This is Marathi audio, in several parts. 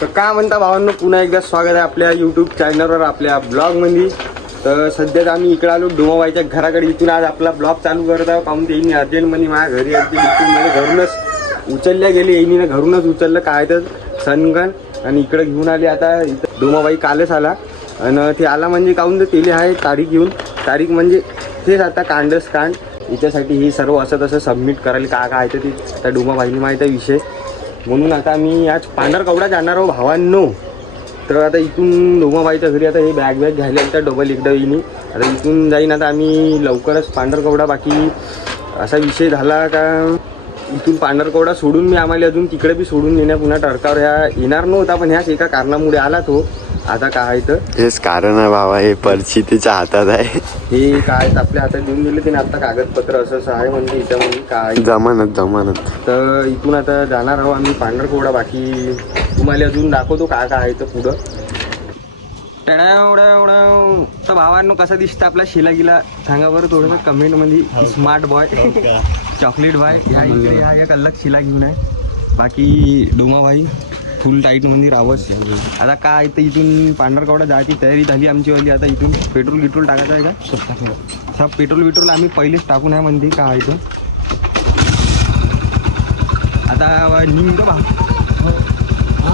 तर काय म्हणता भावांनो, पुन्हा एकदा स्वागत आहे आपल्या यूट्यूब चॅनलवर, आपल्या ब्लॉगमध्ये. तर सध्याच आम्ही इकडे आलो डोमाबाईच्या घराकडे. इथून आज आपला ब्लॉग चालू करत आहोत. काहून ते अर्जंटमध्ये माझ्या घरी अगदी मध्ये घरूनच उचलल्या गेले. येईनीनं घरूनच उचललं काय तर सनगण आणि इकडे घेऊन आले. आता इथं डोमाबाई कालच आला आणि ते आला म्हणजे काहून तर तेले आहे तारीख घेऊन. तारीख म्हणजे तेच आता कांडच कांड याच्यासाठी हे सर्व असं तसं सबमिट करायला काय आहे तर ते त्या डोमाबाईने माहीत आहे विषय. म्हणून आता मी आज पांढरकवडा जाणार आहो भावांनो. तर आता इथून डोमाबाईच्या घरी आता हे बॅग घ्यायला तर डबल एकदा येईन. आता इथून जाईन आता आम्ही लवकरच पांढरकवडा. बाकी असा विषय झाला का इथून पांढरकवडा सोडून मी आम्हाला अजून तिकडे बी सोडून येण्या पुन्हा टरकावर ह्या येणार नव्हता, पण ह्याच एका कारणामुळे आला तो. आता काय तर हेच कारण आहे बाबा, हे परिस्थितीच्या हातात आहे. हे काय आपल्या हातात देऊन दिले त्याने. आता कागदपत्र असं आहे म्हणजे याच्यामध्ये काय जमानत तर इथून आता जाणार आहोत आम्ही पांढरकवडा. बाकी तुम्हाला अजून दाखवतो काय काय आहे तर पुढं. तर भावांनो कसा दिसतं आपला शिला गिला सांगा बरं थोडंसं कमेंटमध्ये. स्मार्ट बॉय चॉकलेट बॉय ह्या इकडे हा एक अलग शिला घेऊन आहे. बाकी डोमाबाई फुल टाईटमध्ये रावस. आता काय तर इथून पांढरकवडा जायची तयारी झाली आमची वाली. आता इथून पेट्रोल गिट्रोल टाकायचं आहे का? सब पेट्रोल बिट्रोल आम्ही पहिलेच टाकून आहे म्हणजे काय आहे तर. आता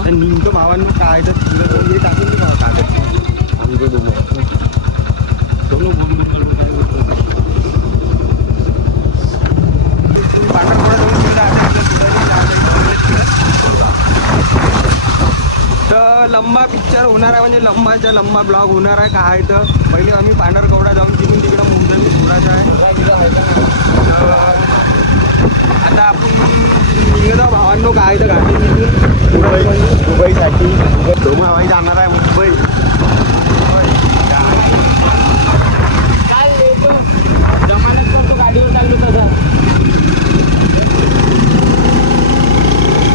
निमकं भावांना काय तर तुला वगैरे टाकून दे का कागद आमचं डोमं. तर लंबा पिक्चर होणार आहे म्हणजे लंबा ब्लॉग होणार आहे. काय तर पहिले आम्ही पांढरकवडा जाऊन तिथून तिकडं मुंबई सोडायचं आहे. आता आपण निघत आहोत भावांनो. काय तर गाडी मुंबईसाठी डोमाबाई जाणार आहे मुंबई. गाडीवर चाललो तसा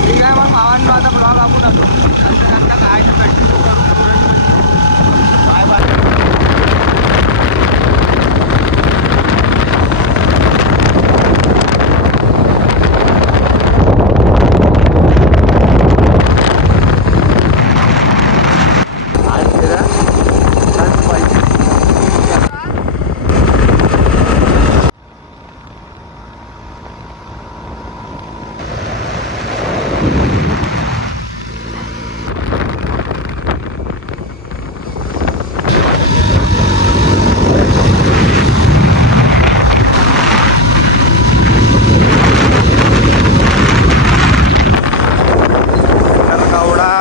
ठीक आहे मग भावांनो. आता ब्लॉग आपण आलो काय बाय बाय.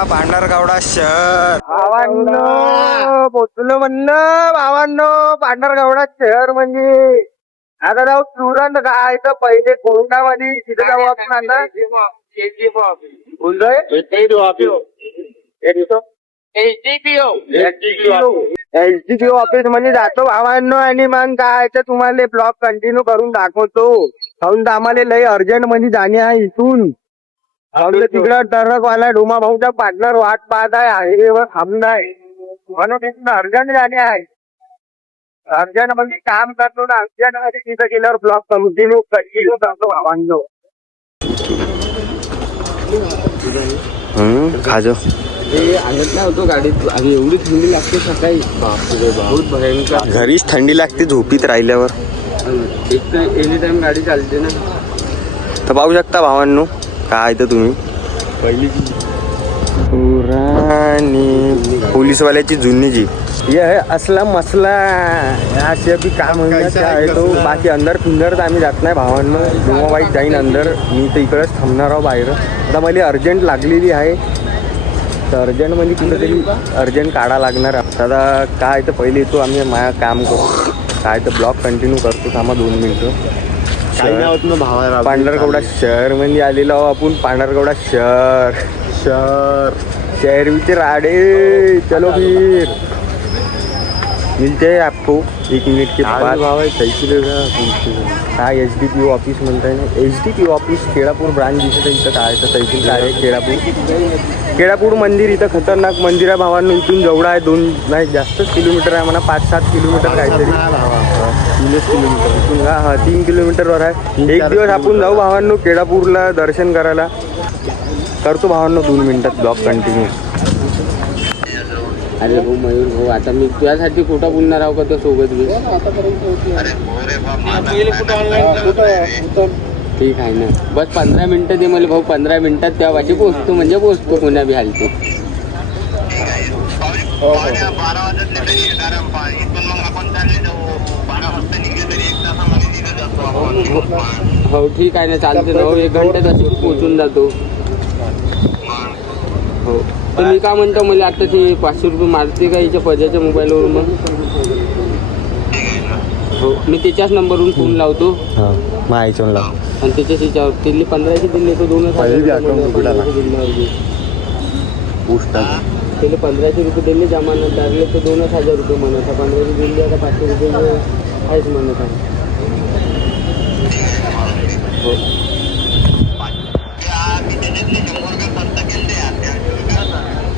पांढरकवडा शहर भावांनो पोचलो म्हणणं. भावांनो पांढरकवडा शहर म्हणजे आता जाऊ तुरंत काय तर पहिले कोंडामध्ये तिथे जाऊ आपण. आता एसडीपीओ ऑफिस मध्ये जातो भावांनो. आणि मग काय तर तुम्हाला ब्लॉग कंटिन्यू करून दाखवतो. काहून आम्हाला लय अर्जंट मध्ये जाणे आहे इथून. तिकडं ट्रकवाला डोमा भाऊचा पार्टनर वाट पाहत आहे हायवेवर थांबलाय म्हणून तिथं अर्जंट जाणे आहे. अर्जंट मध्ये काम करतो ना. अर्जंट मध्ये तिथं गेल्यावर ब्लॉग कंटिन्यू करतो भावांनो. खाजो हे आणत नाही होतो गाडीत आणि एवढी थंडी लागते सकाळी. बहुत भयंकर. घरीच थंडी लागते झोपीत राहिल्यावर. एक तर एनी टाइम गाडी चालते ना. तर पाहू शकता भावांनो काय तर तुम्ही पहिली पुराणी पोलीसवाल्याची जुनी जी ये है असला मसला. असे बी काम आहे तो. बाकी अंदर फिंदर तर आम्ही जात नाही भावांनो. डोमाबाई जाईन अंदर. मी तर इकडेच थांबणार आहो बाहेर. आता मला अर्जंट लागलेली आहे तर अर्जंट म्हणजे कुठेतरी अर्जंट काढा लागणार. आता काय तर पहिले येतो आम्ही माझ्या काम करू. काय तर ब्लॉग कंटिन्यू करतो. थांबा 2 मिनिटं. काही नाही होत ना भावा. पांढरकवडा शहर मध्ये आलेलो आहो आपण. पांढरकवडा शहर विचे राडे. चलो फिर मिलते हैं आपको 1 मिनट के बाद. हा एसडीपीओ ऑफिस म्हणताय ना. एसडीपीओ ऑफिस केळापूर ब्रांच दिसत आहे इथं. काय तर तहसील काय आहे केळापूर मंदिर. इथं खतरनाक मंदिर आहे भावांनो. इथून जवळ आहे 2 नाही जास्तच किलोमीटर आहे म्हणा. 5-7 किलोमीटर काहीतरी. 3 किलोमीटर इथून का. हा 3 किलोमीटरवर आहे. एक दिवस आपण जाऊ भावांनो केळापूरला दर्शन करायला. करतो भावांनो 2 मिनिटात ब्लॉग कंटिन्यू. अरे भाऊ मयूर भाऊ, आता मी तुझ्यासाठी खोटा बोलणार आहो का तो सोबत मी? ठीक आहे ना, बस 15 मिनिटं दे मला भाऊ. 15 मिनिटात त्या वाटी पोचतो म्हणजे पोचतो कोण्या बी हालतो. हो ठीक आहे ना, चालते ना. हो 1 घंट्यात अशी पोचून जातो. हो तर मी काय म्हणतो, मला आता ते 500 रुपये मारते का याच्या पजाच्या मोबाईलवरून मग? हो मी त्याच्याच नंबरवरून फोन लावतो हां मग आईचून लाव. आणि त्याच्याच याच्यावर दिल्ली 1500 दिले तो 2,000 त्याला 1500 रुपये दिले जमानत लागले तर 2,000 रुपये म्हणत आहे. 1500 दिले आता 500 रुपये आहेच म्हणत आहे. हो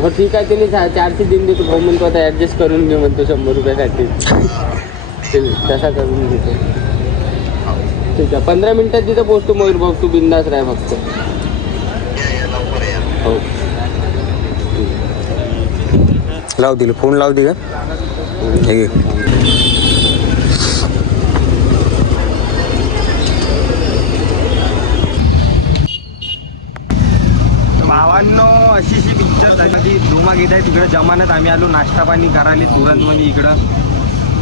हो ठीक आहे, त्याला 400 दिन देतो भाऊ. म्हणतो आता ॲडजस्ट करून घे म्हणतो 100 रुपयासाठी. तसा करून घेतो. ठीक आहे, 15 मिनिटात तिथं पोचतो मयूर भाऊ. तू बिंदास राह फक्त. हो लाव दिलं फोन लाव दे का हे घे. भावांनो अशी पिक्चर झाली डोमा घेत आहे तिकडे जमानत. आम्ही आलो नाश्ता पाणी करायला तुरंत मध्ये इकडं.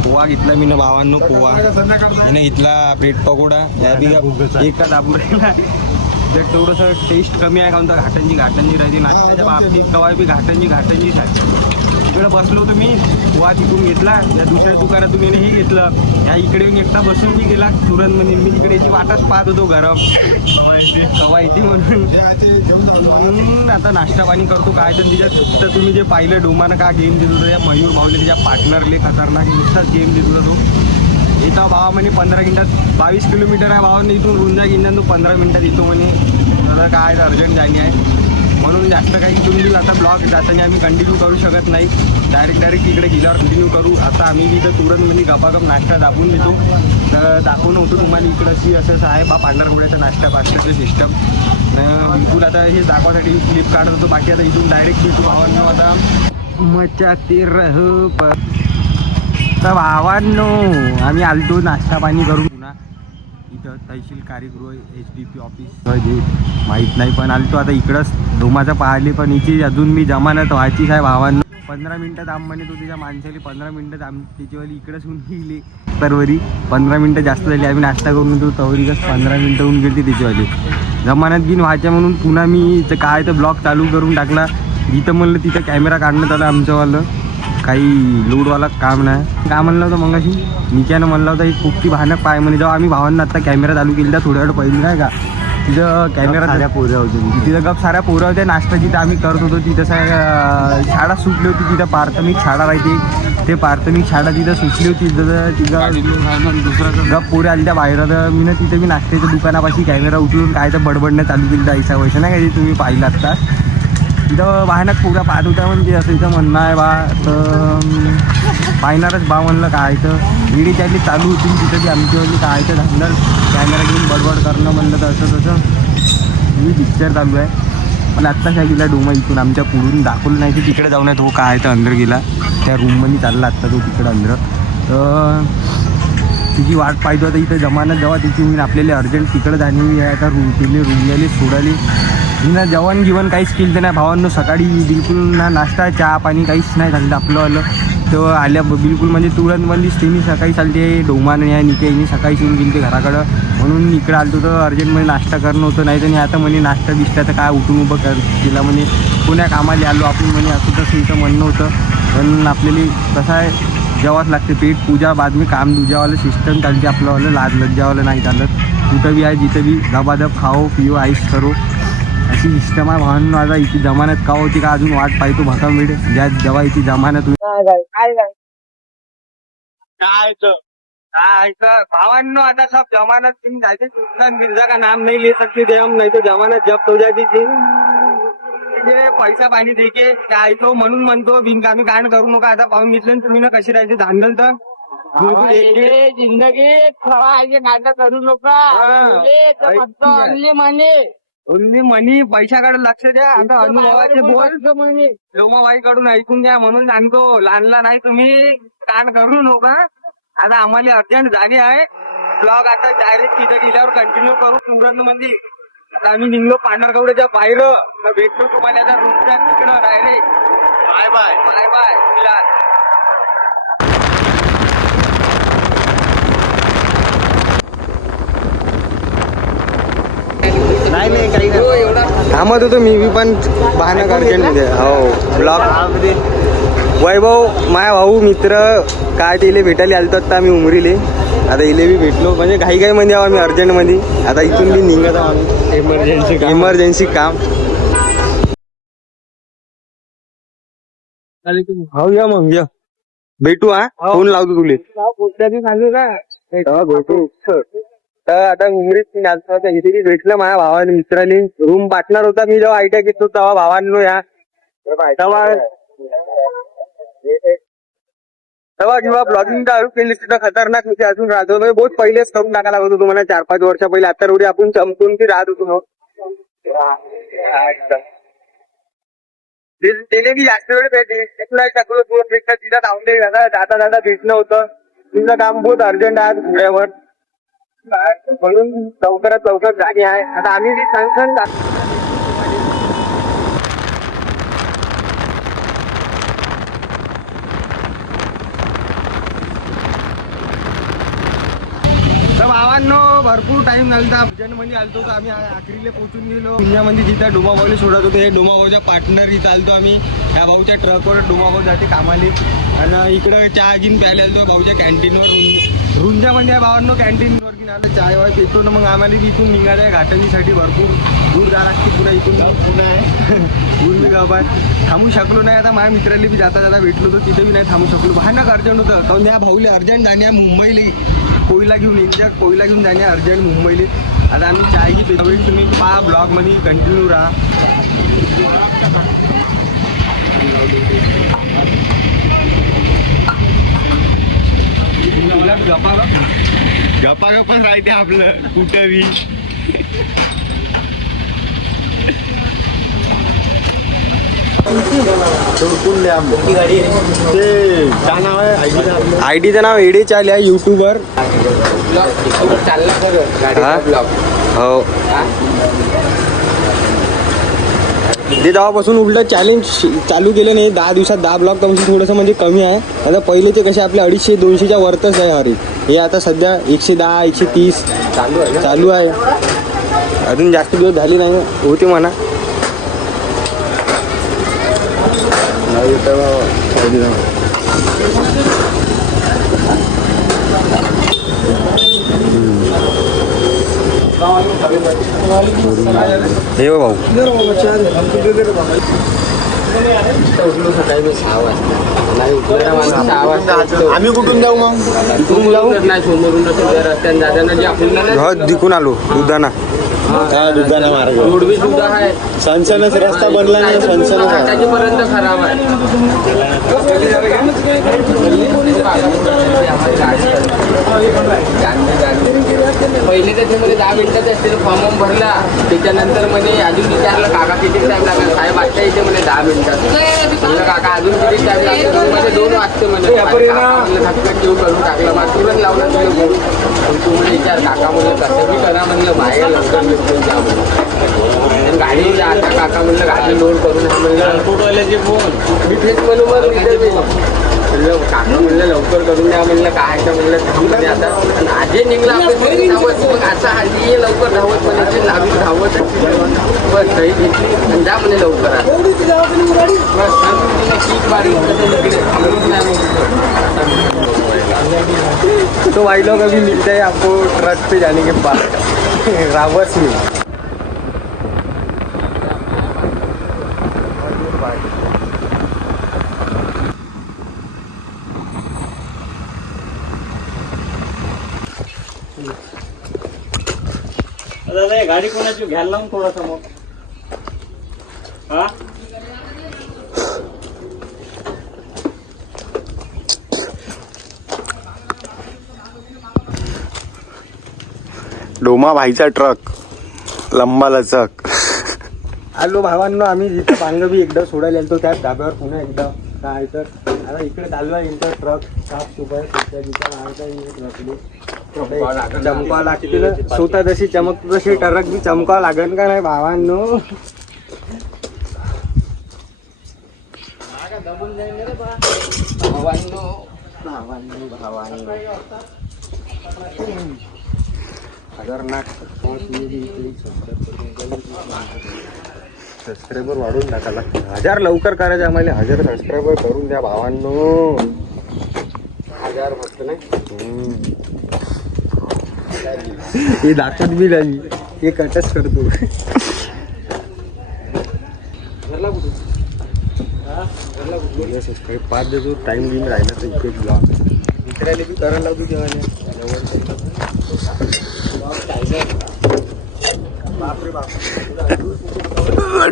पोहा घेतला मी ना भावांनो. पोहा याने घेतला ब्रेड पकोडा. या बी एका दाबू राहिला तर थोडंसं टेस्ट कमी आहे. काऊन तर घाटंजी राहिली नाश्त्याच्या बाबतीत कवाय बी घाटंजीच आहे. इकडे बसलो होतो मी. पोहा तिथून घेतला. या दुसऱ्या दुकानातून मी हे घेतलं. या इकडे येऊन एकटा बसून मी गेला तुरंत मध्ये. मी इकडे याची वाटच पाहत होतो गरम कवा येते म्हणून आता नाश्ता पाणी करतो. काय तर तिच्यात तर तुम्ही जे पाहिलं डोमानं का गेम देत होतं त्या मयूर भाऊले त्याच्या पार्टनरले खतरनाक नुसताच गेम देत होता तो. येता भावा म्हणे 15 मिनिटात 22 किलोमीटर आहे भावाने इथून रुंजा गिंजा तो 15 मिनिटात येतो म्हणे. तर काय अर्जंट जाणी आहे म्हणून जास्त काही इथून गेलो. आता ब्लॉग जाताना आम्ही कंटिन्यू करू शकत नाही. डायरेक्ट इकडे गेल्यावर कंटिन्यू करू. आता आम्ही इथं तुरंत म्हणजे गपागप नाश्ता दाखवून देतो. तर दाखवून होतो तुम्हाला इकडं असं आहे बा पांढरपुड्याचा नाश्ता पास्त्याचं सिस्टम. बिलकुल आता हे दाखवासाठी क्लिप काढत होतो. बाकी आता इथून डायरेक्ट भेटू भावांनो. आता मचाते रह तर भावांनो आम्ही आलतो नाश्ता पाणी करून पुन्हा इथं तहसील कार्यगृह SDP ऑफिस माहीत नाही पण आलतो. आता इकडंच डोमाचं पाहिले पण इथे अजून मी जमानत व्हायचीच आहे भावांनो. 15 मिनिटात म्हणे तो त्याच्या माणसाली 15 मिनिटात त्याच्यावाली इकडंच होऊन गेली. तरवरी 15 मिनिटं जास्त झाली. आम्ही नाश्ता करून येतो तवरीकच 15 मिनिटं होऊन गेली त्याच्यावाली. जमानत घेऊन व्हायच्या म्हणून पुन्हा मी काय तर ब्लॉग चालू करून टाकला. जिथं म्हणलं तिथं कॅमेरा काढण्यात आला आमच्यावालं. काही लोडवाला काम नाही. काय म्हणलं होतं मगाशी निक्यानं म्हणलं होतं एक खूप ती भानक पाय म्हणे. जेव्हा आम्ही भावांना आता कॅमेरा चालू केला थोड्या वेळ पहिले नाही का तिथं कॅमेरा साऱ्या पोऱ्या होत्या. तिथं गप साऱ्या पोऱ्या होत्या. नाश्ता जिथं आम्ही करत होतो तिथं शाळा सुटली होती. तिथं प्राथमिक शाळा राहते. ते प्राथमिक शाळा तिथं सुटली होती. तिथं दुसरं गप पोऱ्या आली त्या बाहेर. मी ना तिथं मी नाश्त्याच्या दुकानापाशी कॅमेरा उचलून काय तर बडबडणं चालू केली. ऐसा वैसा नाही काही तुम्ही पाहिलं आत्ता. तिथं वाहनात पोऱ्या पाहत होत्या म्हणजे असं इथं म्हणणं आहे बा. तर पाहणारच बा म्हणलं काय तर व्हिडिओ चॅनल चालू होती तिथं ती आमच्यावरली काय तर झालं कॅमेरा घेऊन बडबड करणं म्हणलं तर असं तसं मी पिक्चर चालू आहे. पण आत्ताच गेला डोमा इथून आमच्या पुढून दाखवलं नाही की तिकडे जाऊन तो काय तर अंदर गेला. त्या रूममध्ये चालला आत्ता तो तिकडं अंदर. तर तिची वाट पाहिजे आता इथं जमानत जेव्हा तिची होईल आपल्याला अर्जंट तिकडं जाणे आहे. आता तिने रूमले सोडाले ना जेवण गिवण काहीच केलं तर नाही भावांनो. सकाळी बिलकुल ना नाश्ता चहा पाणी काहीच नाही झालं आपलं आलं. तर आल्या बिलकुल म्हणजे तुरंतमध्येच त्यांनी सकाळी चालते डोमानं या निकेनी सकाळी येऊन गेली ते घराकडं म्हणून इकडं आलतो. तर अर्जंटमध्ये नाश्ता करणं होतं नाही तर आता म्हणे नाश्ता बिष्टा तर काय उठून उभं केला म्हणे. कोण्या कामाला आलो आपण म्हणे असं तसं इथं म्हणणं होतं. पण आपल्याला कसं आहे जेवाच लागते. पेट पूजा बाद मी काम दुजावालं सिस्टम चालते आपल्यावालं. लाज लज्जावालं नाही चालत. कुठं बी आहे जिथं बी दबादब खाओ पिओ आईस करो अशी सिस्टम आहे भावांनो. आता इथे जमानत का होती का अजून वाट पाहतो भका मिळे ज्या जेव्हा इथे जमानत भावांनो. आता सब जमानत सिंह जायचे मिर्जा का नाम नहीं ले सकते थे हम नहीं तो जमानत जब्त हो जाती थी. पैसा पाणी देके काय तो म्हणून म्हणतो बिनकामी काय करू नका. आता पाहून घेतलं तुम्ही ना कशी राहायचे धांदल तर जिंदगी नाटक करू नका. म्हणे तुम्ही मनी पैशाकडे लक्ष द्या. आता अनुभवाचे बोल डोमाबाईकडून ऐकून घ्या म्हणून सांगतो. लहानला नाही तुम्ही कान करू नका. आता आम्हाला अर्जंट झाली आहे. ब्लॉग आता डायरेक्ट तिथे गेल्यावर कंटिन्यू करू सुरत मध्ये. आता आम्ही निघलो पांढरकवड्याच्या बाहेर. मग भेटतो तुम्हाला आता रूमच्या तिकडं direct. Bye bye bye bye. नाही नाही काही नाही थांबत होतो मी पण पाहणं अर्जंट मध्ये. हो ब्लॉग वैभव माझा भाऊ मित्र काय ते इले भेटायला आलतो आता आम्ही उमरीले. आता इले बी भेटलो म्हणजे घाई मध्ये आहो आम्ही अर्जंट मध्ये. आता इथून बी निघत आहो आम्ही इमर्जन्सी काम. हो या मग या भेटू. हा फोन लावतो तुले सांगू का भेटू. तर आता उमरीत इथे भेटलं माझ्या भावाने मित्राने. रूम पार्टनर होता मी जेव्हा आयटीआय घेतो तेव्हा भावांनो या तेव्हा किंवा ब्लॉगिंग चालू केली तिथं खतरनाक म्हणजे अजून राहतो. म्हणजे बहुत पहिलेच करून टाकायला लागत होतो मला 4-5 वर्षा पहिले. आता एवढी आपण चमकून की राहत होतो. गेले की जास्त वेळ तिथं थांबले. जाता जाता भेटणं होतं. तुझं काम बहुत अर्जंट आहे पुण्यावर म्हणून लवकरात लवकर गाडी आहे. आता आम्ही जी सांगतो भावांनो भरपूर टाइम झाला. मध्ये आलतो तर आम्ही आखरीला पोहोचून गेलो. पुण्यामध्ये जिथं डोमाभाऊला सोडत होतो हे डोमाभाऊच्या पार्टनर इथं आलतो आम्ही. ह्या भाऊच्या ट्रकवर डोमाभाऊ जाते कामाले. आणि इकडं चहा घेऊन प्यायला आलतो भाऊच्या कॅन्टीनवर. रुंजामध्ये आहे भावांनो कॅन्टीनवर की आलं चाय वाय पितो ना. मग आम्हाला इथून निघालं आहे घाटणीसाठी. भरपूर दूर जा लागते पुन्हा इथून गुरमी गाव आहे. थांबू शकलो नाही. आता माझ्या मित्राला बी जाता जाता भेटलो होतो तिथे बी नाही थांबू शकलो. भयानक अर्जंट होतं. काऊन या भाऊले अर्जंट जाण्या मुंबईला कोयला घेऊन कोयला घेऊन जाणे अर्जंट मुंबईला. आता आम्ही चाय घी पितो. तुम्ही पहा ब्लॉग मध्ये कंटिन्यू राहा. गप्पा गप्पा राहते आपलं कुठं बी. आयडीचं नाव एडे चाल आहे युट्यूबर. हो ते जेव्हापासून उलट चॅलेंज चालू केलं नाही 10 दिवसात 10 ब्लॉग कमी थोडंसं म्हणजे कमी आहे. आता ते कसे आपले 250-200च्या वरतच आहे हरी. हे आता सध्या 110-130 चालू आहे. अजून जास्त दिवस झाले नाही होते म्हणा. हे भाऊ उठलो सकाळी मी 6 वाजता. नाही उठलं मला 6 वाजता. आम्ही कुठून जाऊ मग? इथून जाऊ नाही समोरून रस्त्याने जाताना जे आपल्याला दिकून आलो दुधाना. दुधाना मार्ग रोडवी सुद्धा आहे. सनसनच रस्ता बनला नाही. पर्यंत खराब आहे. पहिले तर ते मध्ये 10 मिनिटात असते फॉर्म भरला. त्याच्यानंतर मध्ये अजून विचारलं काका किती टाइम लागला. साहेब आजच्या इथे म्हणे 10 मिनिटात. म्हणलं काका अजून किती टाइम लागतो. मध्ये 2 वाजते म्हणे. झटकन ठेव करून टाकलं. मला तुरंत लावलं तुला बोल. तू म्हणजे विचार काका म्हणलं कसं बी करा म्हणलं. मागे लवकर गाडी आता काका म्हणलं गाडी लोड करून म्हणलं फोन मी तेच म्हणून म्हणलं काका म्हणलं लवकर करून द्या म्हणलं काय तर म्हणलं थांबणे आता. आधी निघला धावत मग आता आधी लवकर धावत म्हणायची लागून धावत बस काही घेतली आणि जा म्हणे लवकर तो भाई लोग अभी मिलते हैं आपको ट्रक पे जाने के बाद रावस में. गाडी कोणाची घ्यायला लावून थोडासा मग हा डोमा भाईचा ट्रक लंबा लचक. आलो भावांनो आम्ही जिथं पांगवी एकदा सोडायला येतो त्याच धाब्यावर पुन्हा एकदा काय तर आता इकडे चालू आहे इंटर ट्रक साफसफाई चमकावं लागते ना स्वतः जशी चमकतो तशी ट्रक बी चमकावं लागेल का नाही भावांनो. खतरनाक सबस्क्रायबर वाढवून टाकायला 1000 लवकर करायचे आम्हाला 1000 सबस्क्रायबर करून द्या भावांनो. 1000 फक्त नाही हे दाखवत बी नाही हे कटच करतो. सबस्क्राईब 5 देतो टाइम घेऊन राहिला तर इथे ब्लॉग मित्राने बी करायला लावतो जेव्हा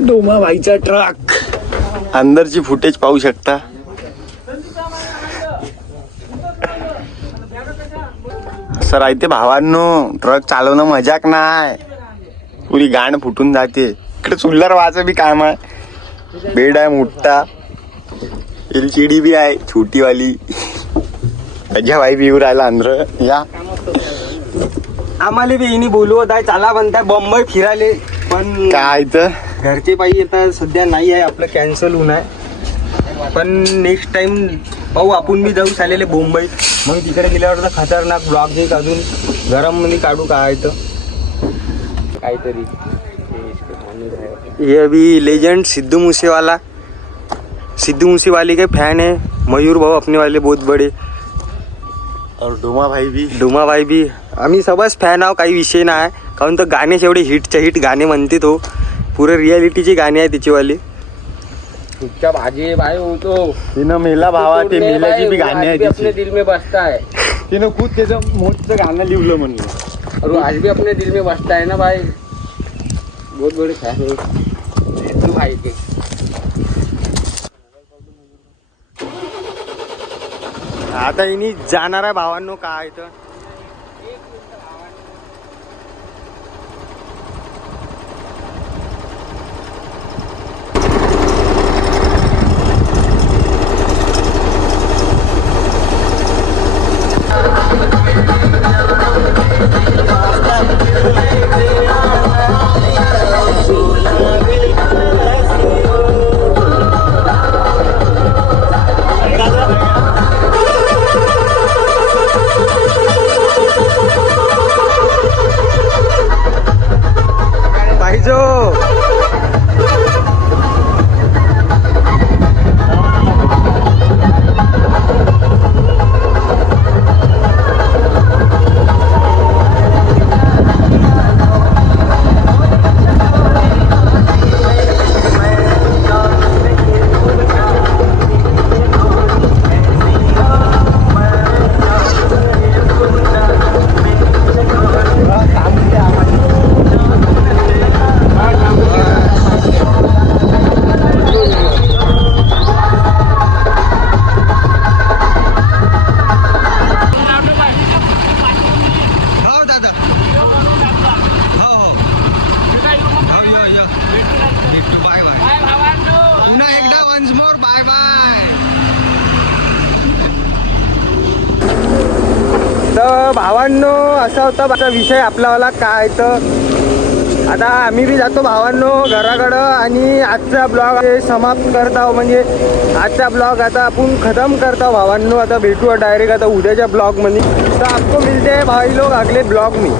डोमाबाईचा ट्रक अंदरची फुटेज पाहू शकता. सर राहते भावांनो ट्रक चालवणं मजाक नाही पुरी गाण फुटून जाते. इकडे चुल्लर वाचं बी काम आहे. बेड आहे मोठा LCD बी आहे छोटी वाली. अजय भाई बी येऊ राहिला आंध्र या आम्हाला बी हिनी बोलवत आहे चला म्हणताय बंबई फिरायले पण काय तर घरचे पाहिजे आता सध्या नाही आहे आपलं कॅन्सल होऊन आहे. पण नेक्स्ट टाइम पाहू आपण बी जाऊ चाललेले मुंबई मग तिकडे गेल्यावर तर खतरनाक ब्लॉग एक अजून गरम मध्ये काढू काय तर काहीतरी ये अभी लेजेंड सिद्धू मूसेवाला सिद्धू मूसेवाले के फैन है. मयूर भाऊ अपने वाले बहुत बड़े और डोमा भाई भी आम्ही सबच फॅन आहो काही विषय नाही कारण तर गाणे एवढे हिटच्या हिट गाणे म्हणते तो पुरे रियालिटीचे गाणे आहे त्याचेवाले. तुझ्या भाजी भाई होतो तिनं मेला भावा ते मेल्याची बी गाणी आहे अपने दिल में बसता है. तिनं खूप त्याचं मोठं गाणं लिहिलं म्हणून और आज भी अपने दिल में बसता है ना भाई. बहुत बड़े फैन है तू भाई के. आता इनी जाणार आहे भावांनो काय तर तर भावांनो असा होता माझा विषय आपलावाला काय तर आता आम्ही बी जातो भावांनो घराकडं आणि आजचा ब्लॉग समाप्त करता म्हणजे आजचा ब्लॉग आता आपण खतम करता भावांनो. आता भेटू डायरेक्ट आता उद्याच्या ब्लॉगमध्ये तर आपको मिलते हैं भाई लोग अगले ब्लॉग में.